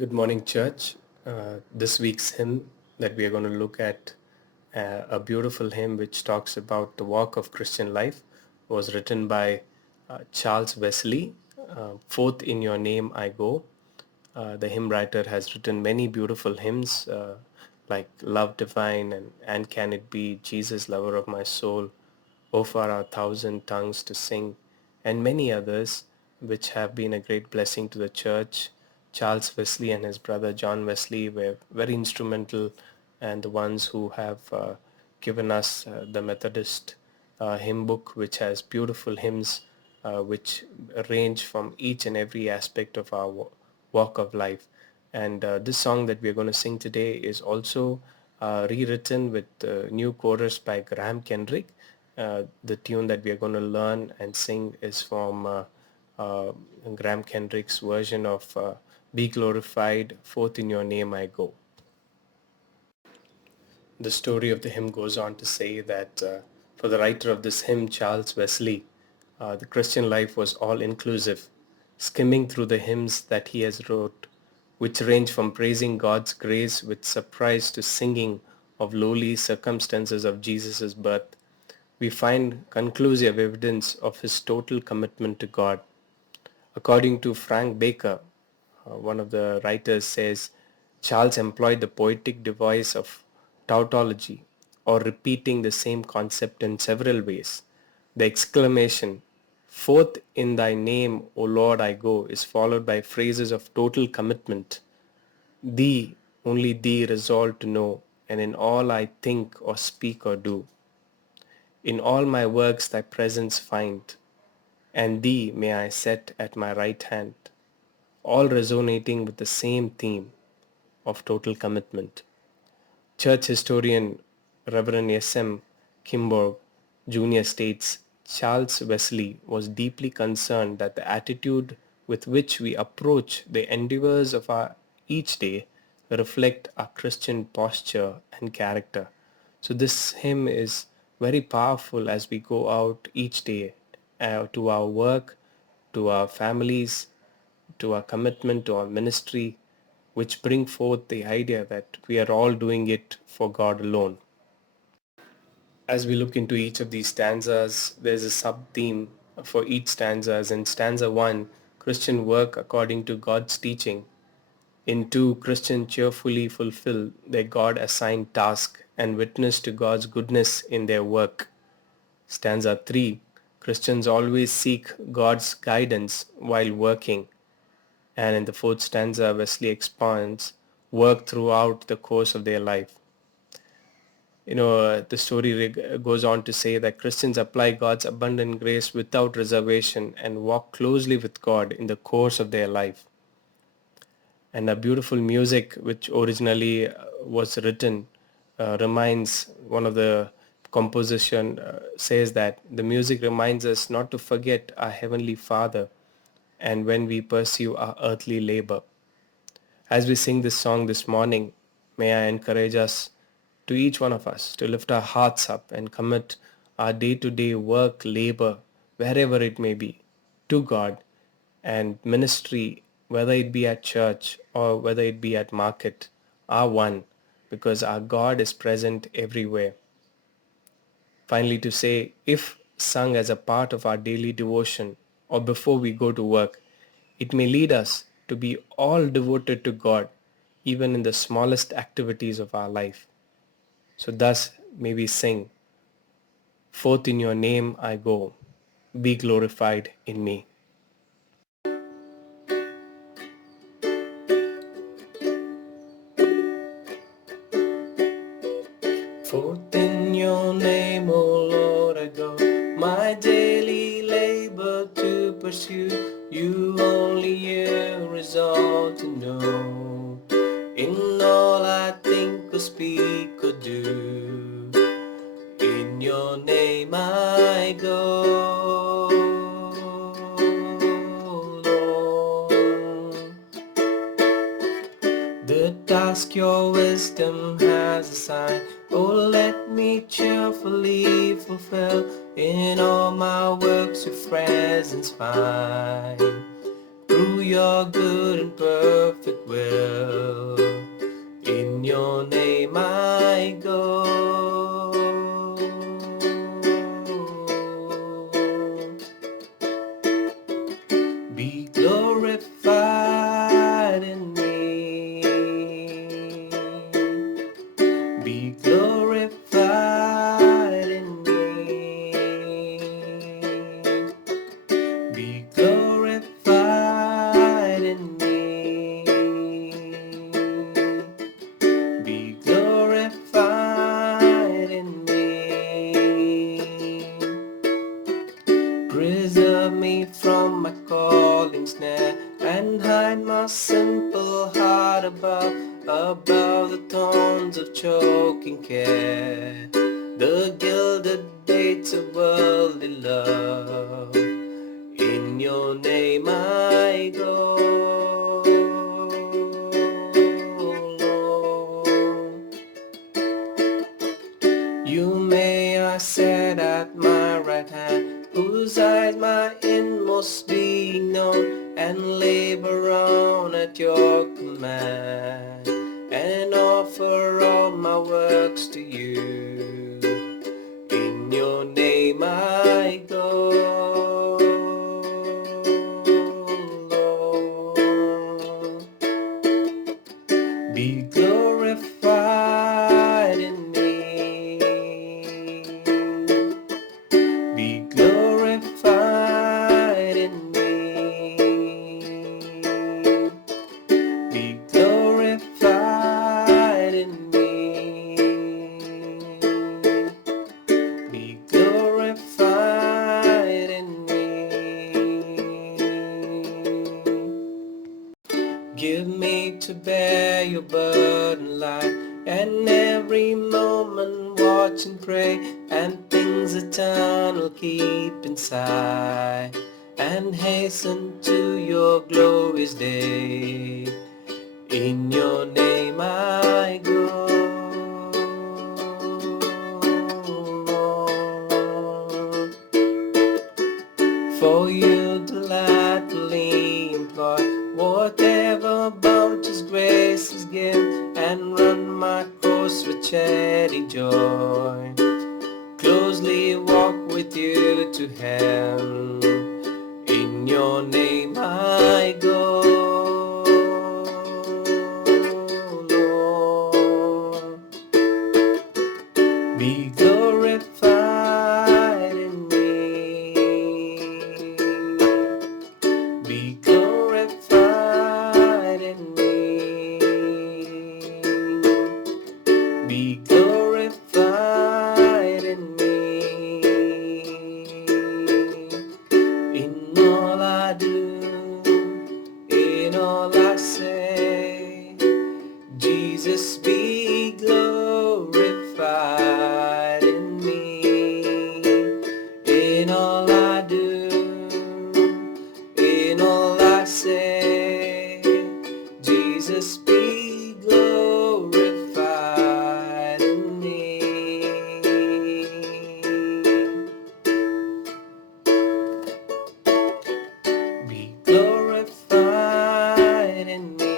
Good morning, church. This week's hymn that we are going to look at, a beautiful hymn which talks about the walk of Christian life, was written by Charles Wesley. Forth in your name I go. The hymn writer has written many beautiful hymns like Love Divine and Can It Be, Jesus, Lover of My Soul, O for our thousand tongues to sing, and many others which have been a great blessing to the church. Charles Wesley and his brother John Wesley were very instrumental and the ones who have given us the Methodist hymn book, which has beautiful hymns which range from each and every aspect of our walk of life. And this song that we're going to sing today is also rewritten with new chorus by Graham Kendrick. The tune that we are going to learn and sing is from uh, Graham Kendrick's version of Be Glorified, Forth in Your Name I Go. The story of the hymn goes on to say that for the writer of this hymn, Charles Wesley, the Christian life was all inclusive, skimming through the hymns that he has wrote, which range from praising God's grace with surprise to singing of lowly circumstances of Jesus' birth. We find conclusive evidence of his total commitment to God. According to Frank Baker, one of the writers says, Charles employed the poetic device of tautology, or repeating the same concept in several ways. The exclamation, Forth in thy name, O Lord, I go, is followed by phrases of total commitment. Thee, only thee resolve to know, and in all I think or speak or do. In all my works thy presence find, and thee may I set at my right hand, all resonating with the same theme of total commitment. Church historian Reverend S.M. Kimborg Jr. states Charles Wesley was deeply concerned that the attitude with which we approach the endeavors of our each day reflect our Christian posture and character. So this hymn is very powerful as we go out each day to our work, to our families, to our commitment to our ministry, which bring forth the idea that we are all doing it for God alone. As we look into each of these stanzas, there's a sub-theme for each stanza. As in stanza 1, Christian work according to God's teaching. In 2, Christian cheerfully fulfill their God-assigned task and witness to God's goodness in their work. Stanza 3, Christians always seek God's guidance while working. And in the fourth stanza, Wesley expounds work throughout the course of their life. The story goes on to say that Christians apply God's abundant grace without reservation and walk closely with God in the course of their life. And a beautiful music which originally was written reminds one of the composition says that the music reminds us not to forget our heavenly Father and when we pursue our earthly labor. As we sing this song this morning, may I encourage us, to each one of us, to lift our hearts up and commit our day-to-day work, labor, wherever it may be, to God, and ministry, whether it be at church or whether it be at market, are one, because our God is present everywhere. Finally, to say, if sung as a part of our daily devotion or before we go to work, it may lead us to be all devoted to God, even in the smallest activities of our life. So thus may we sing, Forth in your name I go, be glorified in me. Forth in your name, O Lord, I go, my daily labor to pursue. You only here resolve to know. In all I think or speak or do, in your name I go, Lord. The task your wisdom has assigned, oh let me cheerfully fulfill. In all my works your presence find. Through your good and perfect will. In your name I go. Be glorified in me. Be glorified in me. Be glorified in me. Be glorified in me. Preserve me from my calling snare, and hide my simple heart above the thorns of choking care, the gilded gates of worldly love. In your name I go, Lord. You may I set at my right hand, whose eyes my inmost being known, and labor on at your command, and offer all my works to you. In your name I go, Lord. Be glorified in me. Be glorified in me. Be glorified in me. Be glorified in me. Give me to bear your burden light, and every moment watch and pray, and things eternal keep inside, and hasten to your glorious day. In your name I go, Lord. For you delightfully employ whatever bounteous graces give, and run my course with steady joy. Closely walk with you to heaven. In your name I go, Lord. Be glorified in me. Be glorified in me. Be glorified in me. In all I do, in all I say, Jesus be glorified in me. In all I do, in all I say, Jesus be glorified in me. Be glorified in me.